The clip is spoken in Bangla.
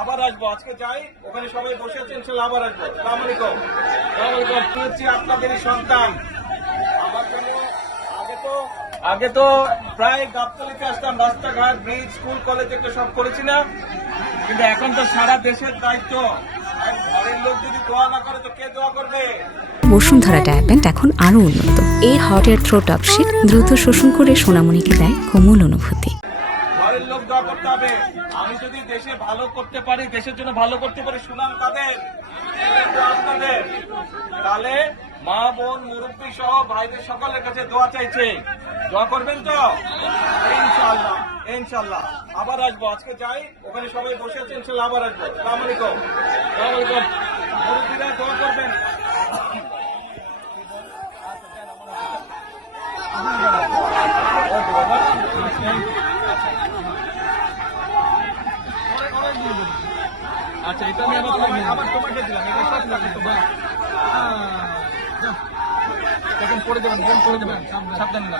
আবার আসবো, আজকে যাই, ওখানে সবাই বসে আছেন, ইনশাল্লাহ আবার আসবো। আসসালামু আলাইকুম। আমি হচ্ছি আপনাদেরই সন্তান। আমার জন্য আগে তো প্রায় গাবতলীতে আসতাম, রাস্তাঘাট, ব্রিজ, স্কুল, কলেজ একটা সব করেছি না, কিন্তু এখন তো সারা দেশের দায়িত্ব। ঘরের লোক যদি দোয়া না করে তো কে দোয়া করবে? বসুন্ধরা ডায়াপেন্ট এখন আরো উন্নত। এই হট এয়ার থ্রো টপ শীত দ্রুত শোষণ করে সোনামণিকে দেয় কোমল অনুভূতি। ঘরের লোক দোয়া করতে হবে। আমি যদি দেশে ভালো করতে পারি, দেশের জন্য ভালো করতে পারি, সুনাম কাদের? আপনাদের। তাহলে মা, বোন, মুরব্বী সহ ভাইদের সকলের কাছে দোয়া চাইছে। দোয়া করবেন তো? ইনশাআল্লাহ, ইনশাআল্লাহ আবার আসবো, আজকে যাই, ওখানে সবাই বসে আছেন, ইনশাআল্লাহ আবার আসবো। আসসালামু আলাইকুম। আসসালামু আলাইকুম। মুরব্বীরা দোয়া করবেন। আচ্ছা, এটা আমি আবার তোমাকে দিলাম, এটা সব লাগে তো বাহ। দেখেন পড়ে দেবেন, বোন পড়ে দেবেন, সাবধানে না।